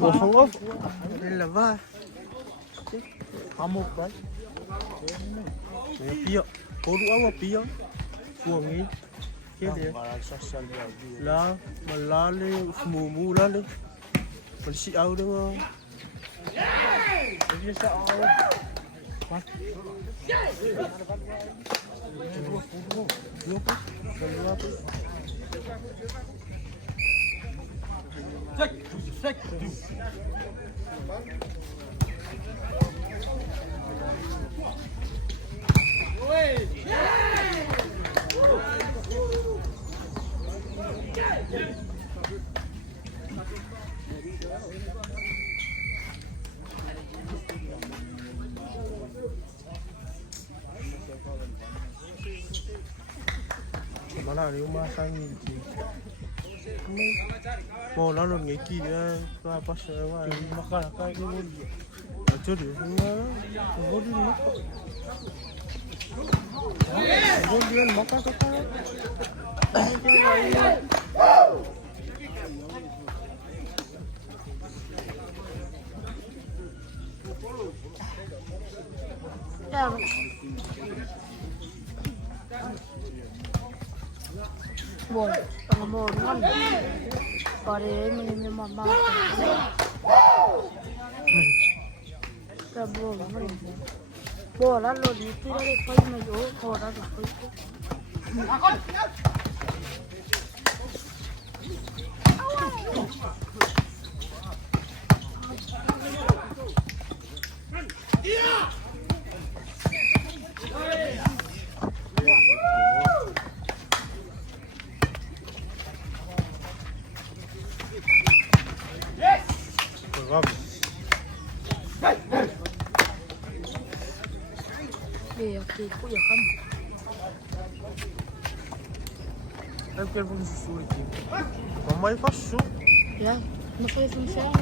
Vang af. Lavar. Hamo đấy. Pia. Cô đủ áo pia. Cuồng đi. Cái gì? Lá, mà lá lên, mù lá lên. Mình xị áo đúng không? Cái sao? What? Mà nào nếu mà sang nhìn thì mau nó luôn cái kỳ ra qua bắt xe qua mắc cái môn chưa được môn đi mắc môn đi mắc cái Buồn, còn buồn ngon. Có đấy mình mà cái buồn ngon. Buồn là lột đi cái đấy coi mà yếu, khổ đó rồi. Thì cũng được không? Em quero fazer sushi aqui. Mamãe faz sushi. Já, não foi funcionar.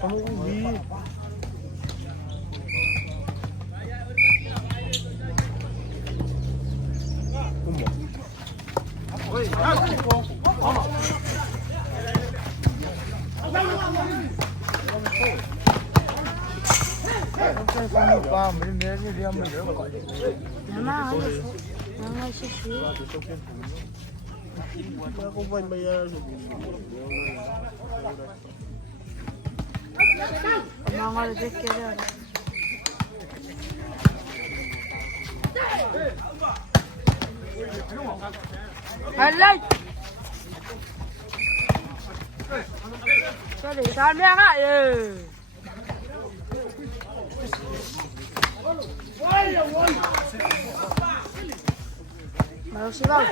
Kamu ubi. Aku main bayar. Mama ada kira. Hello. Cái gì sao mẹ ngại ừ. Mà đâu xí đâu.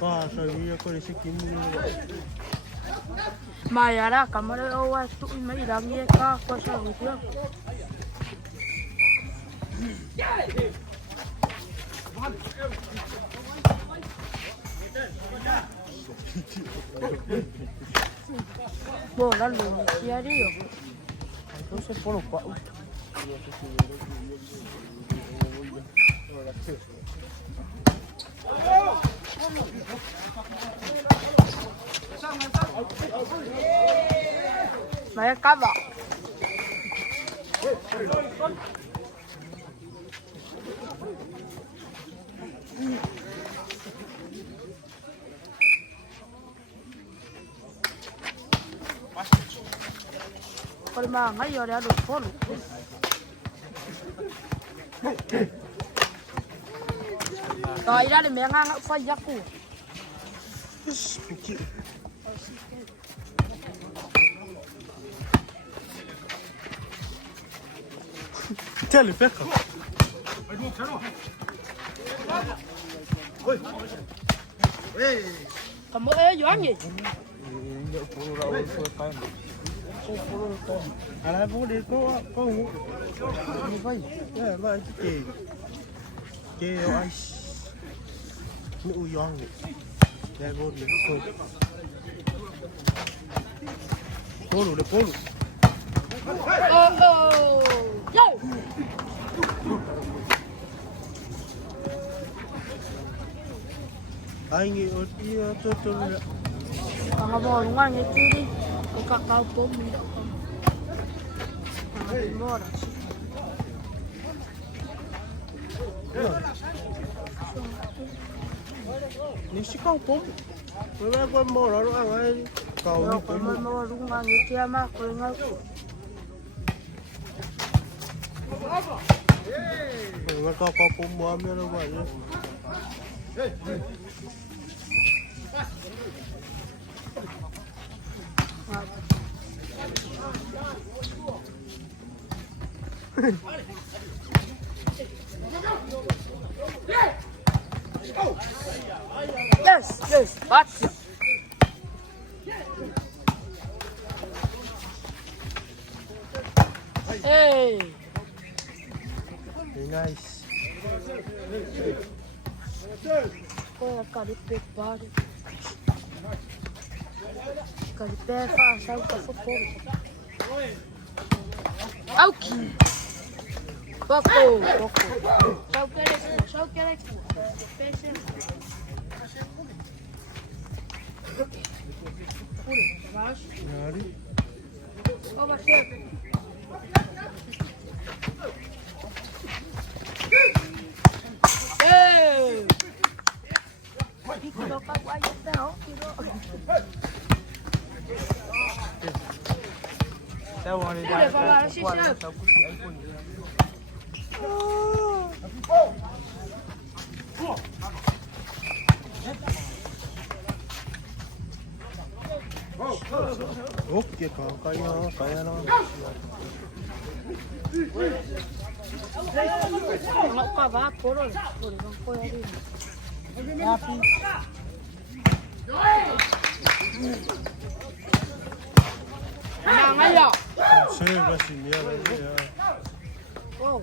Có sao đi có đi kiếm Mà giờ đó cầm ở đâu tụi mấy đám nghe có sao được chưa? Bộ nó lùi chia đi rồi. Não sei por qual. Mấy cá bọ. Kalau mah ngai yo ada polo. Rồi ra để mẹ ngang phơi giặc cũ. Tiens le père. Kamu jual ni? À bố đi có ngủ như vậy mà cái ai nữ yong này đây bố đi cô đủ được cô đủ anh nghĩ ở kia tôi Ang bò đúng anh ấy đi. Cái cặp cao tôm mình đâu không? Ang bò đó. Ni si kau pom. Wala ko mo ro ang ay kau ni pom. Mo đúng anh ấy kia mà coi ngay. Nga ka pom mo am na ba ni. Yes, watch. Hey. Very nice. Kau kali pepar. Kali pepar asal kau football. Auki. Boko. Show kerek. Pesen. Mas. Yari. Oh, masih. Hey. Kilo kau aja dah, kilo. Saya want to Boleh falar assim, chef. Okay, kaya na. Nggak kau apa polo, boleh kau yang ini. Tapi. Mang ayo. Saya masih dia. Oh.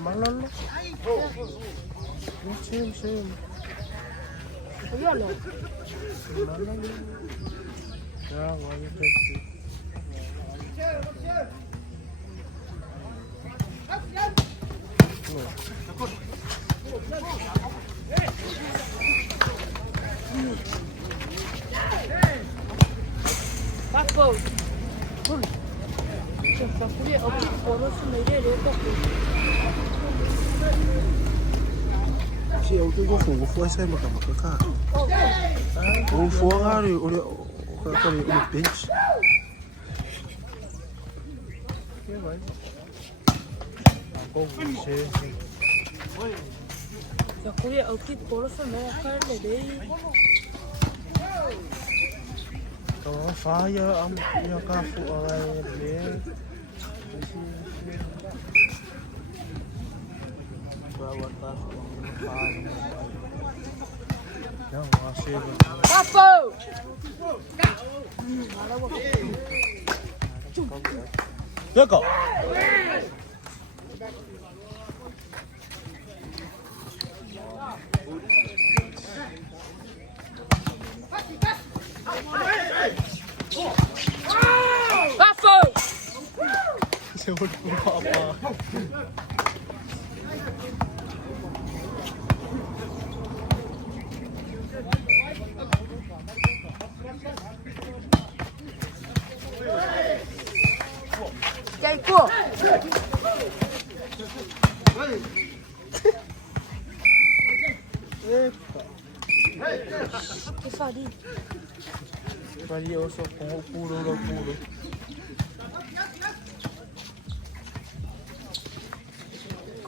Mana lo? Sim. Iya lo. Mana lo? Ya, wajib tu. Papo. Cepat kuliah, okey. Polos media dia tu. Si eu tenho fogo, foi sai macam macam. O fogo ali, o pente. Que vai? Como você? Ya kuliah, okey. Polos media kan lebih. Kalau saya yang kafu orang ni. Bawa kafu. Yang masih. Papo. Ya kau. Papo. Sebut apa? Kaiku. Que fadi. Fadi also puro.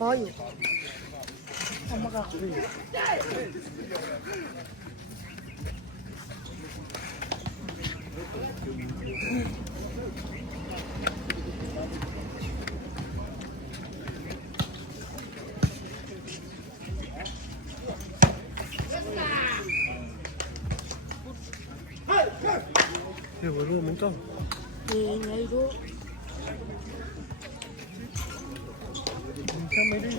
cóอยู่เอามากระ Điều với luôn mình không? thì nhảy đua Sao mấy đi?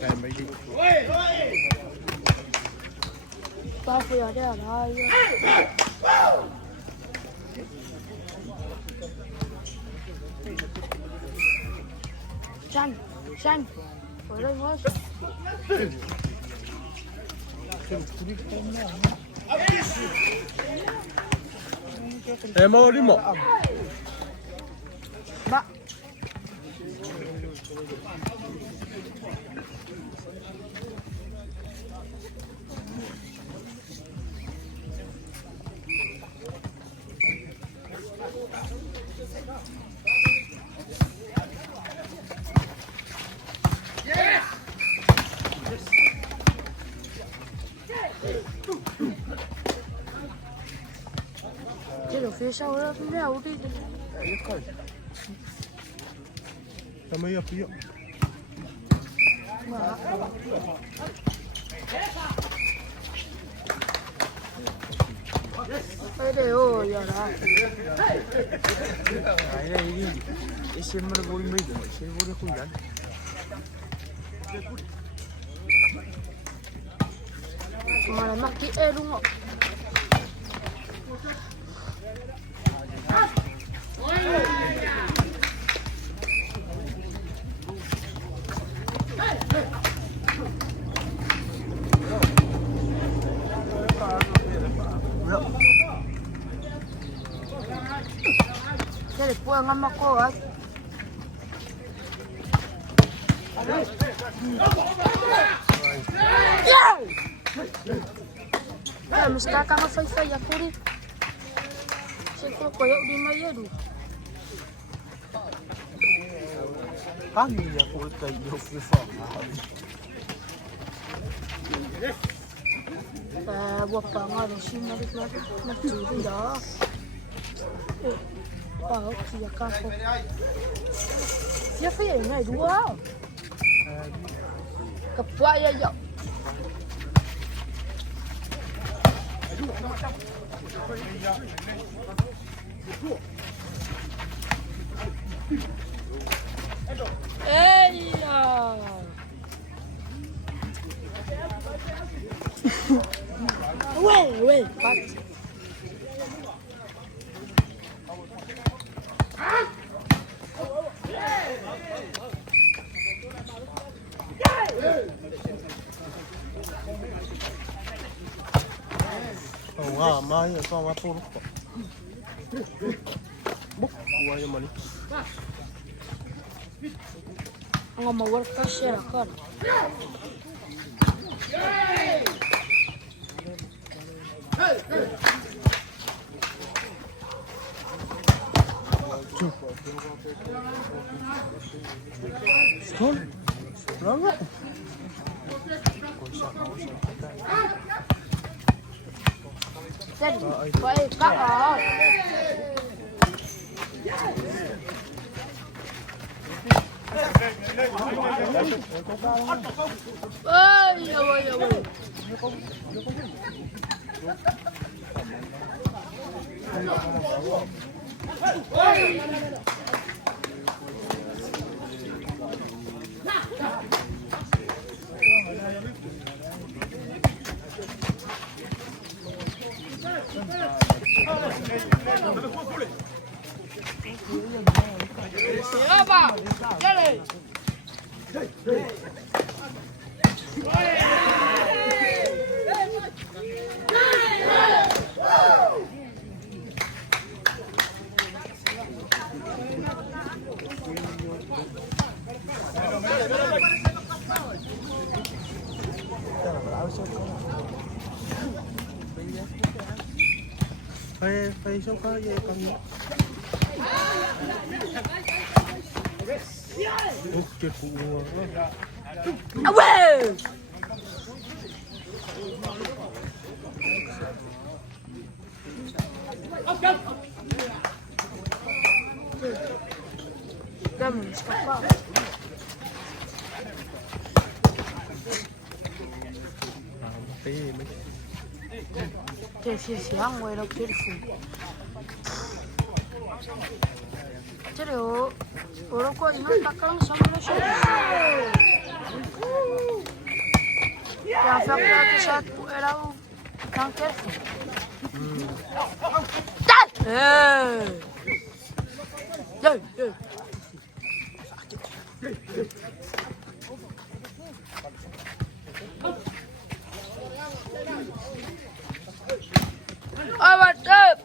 Đây mấy đi. tao bây giờ đây là ai Chanh ở đây hết Hamo đi một. bạn chết ở phía sau đó leo đi Sao mấy hợp hiệu? mà đây đều giờ đó Cái này đi. Cái xem mà vô đi mấy rồi, xem vô đi không dám. mà là mặc kỹ ê đúng không Jadi pulang sama kau kan? Ya, mesti kakak ngefai-fai ya kuri. Saya kalau koyak di mana tu? Kan ya cô cây vô phía phòng Buat pangan di sini nak curi dah. Bảo kia các cô. Phía phía này đúng không? Cặp vợ ya dọc. Ê à. Wait. Wow, mai con apa lu kok? Buk, gua yang mana? Ang mawar ka siya kan. Skål! Bra! Vậy các ở. Ơi. Apa? Jadi. phải sống có vậy con chết phụ Away! Vamos escapar. Sì, amo era beautiful. Tereo, ora qua non attaccano sama lo show. Ya fakta saat era kan careful. Dad! Hey! Oh, what's up?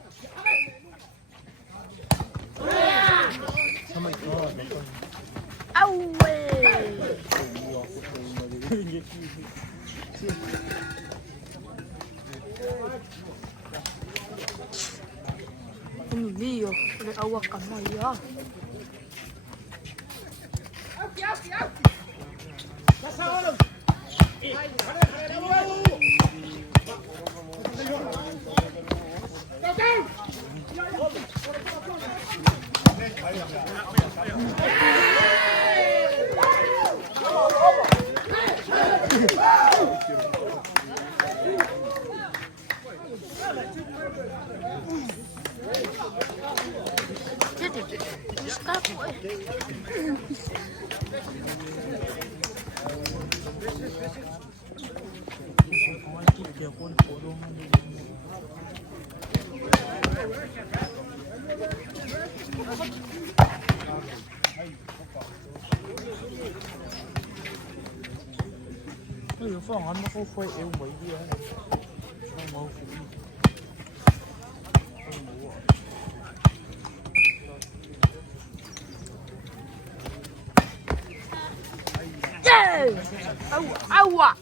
Oh my god Ini dia, oleh awak kamu ya. Jadi, stop. Ôi, phòng ăn nó không khoe yêu mấy kia này. Không màu phụ. Yeah! Aua!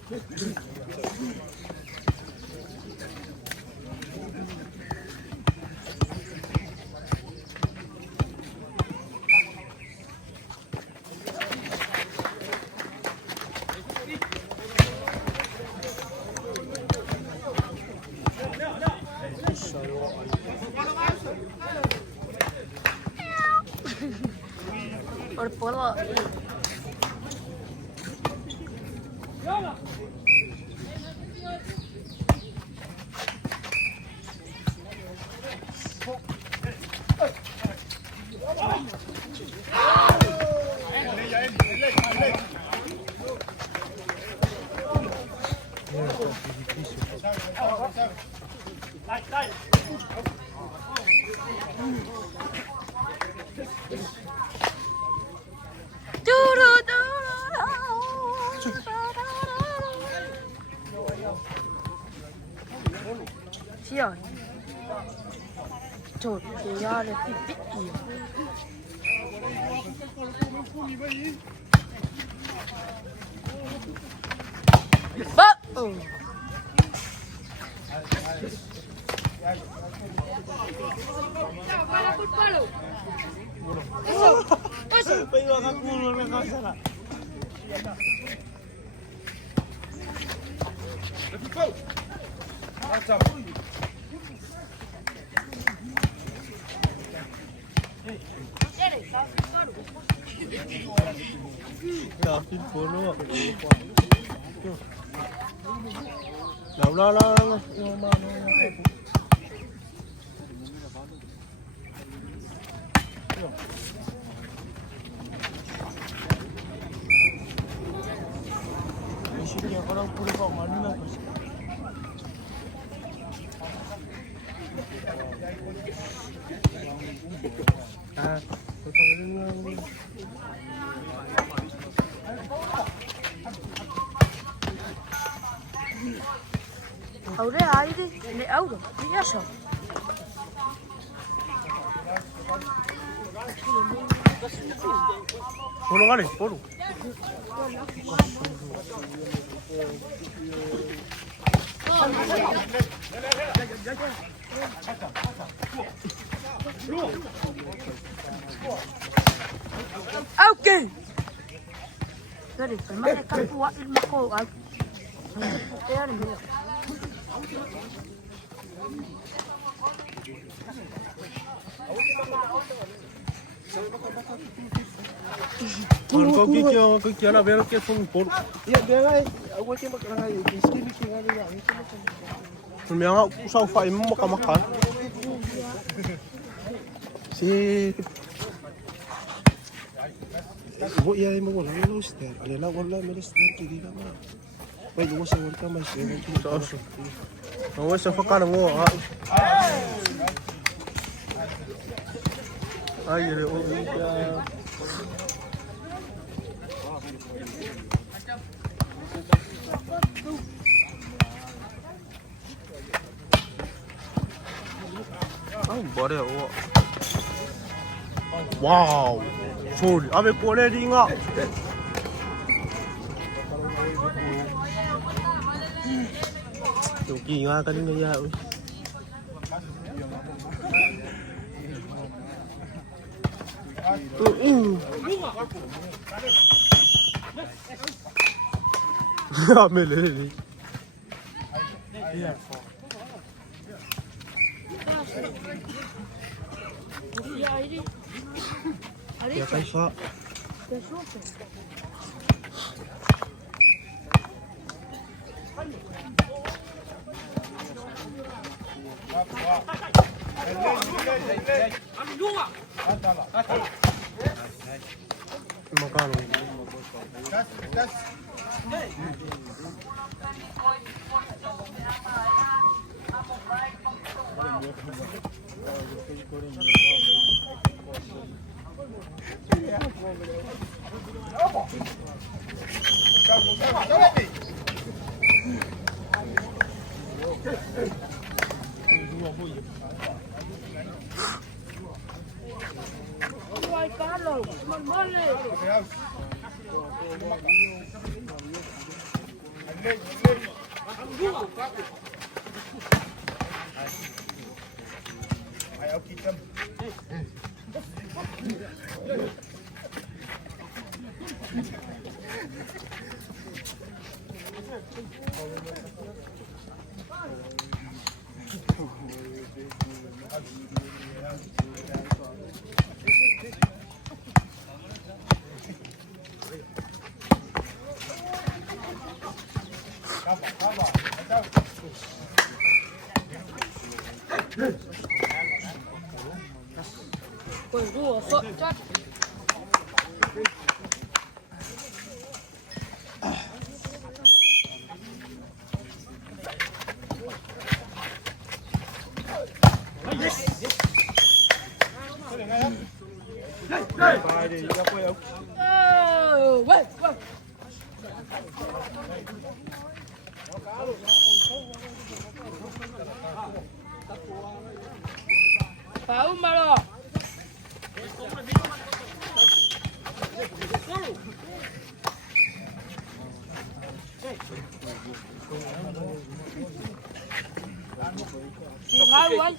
Por polo. Siapa? Trời, cái ra là bị bít nhiều. Bớt! Pegó a culo la cosa. Đó, tin phố luôn. Đâu lo. Şimdi yaparak kuru kalmanı ne yapacak? Kuru kalmanı Ahora aire de euro. ¿Qué es eso? Polo vale, polo. Okay. Jadi, mereka buat ilmu kau. Kau kira lah biar kita pun. Ya biar aku cuma kerana ini kira dia. Memang aku sahaja ini makan. Si Ibu ya ibu wala na roaster. Alala wala may roaster kiri na ma. Wait, luwas sa wala may share kiri. Sauce. Luwas sa fakana mo ha. Ay, re o ya. Bore o. Wow. Sorry, abe kore di nga. Tuki nga kanina ya. Amele. Ya kaisa. Magkano? Pau malo. Ngawai.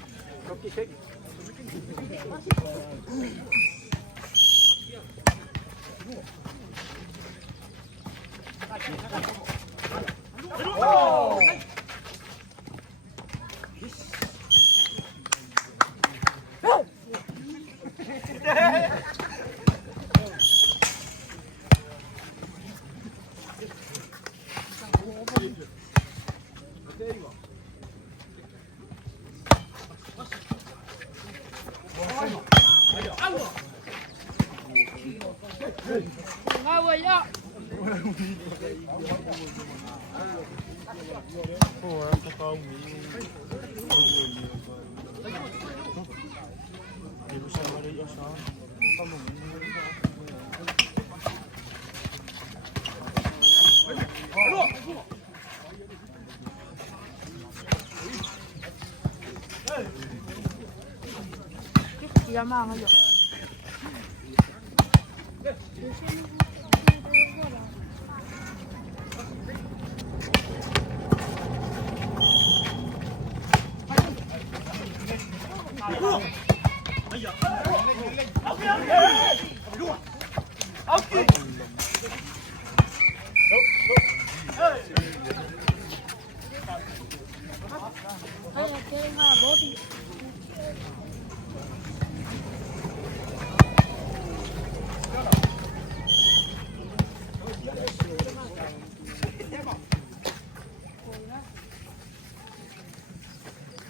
Ngawai ya. Llama ayo. Hãy subscribe cho kênh Ghiền Mì Gõ để không bỏ lỡ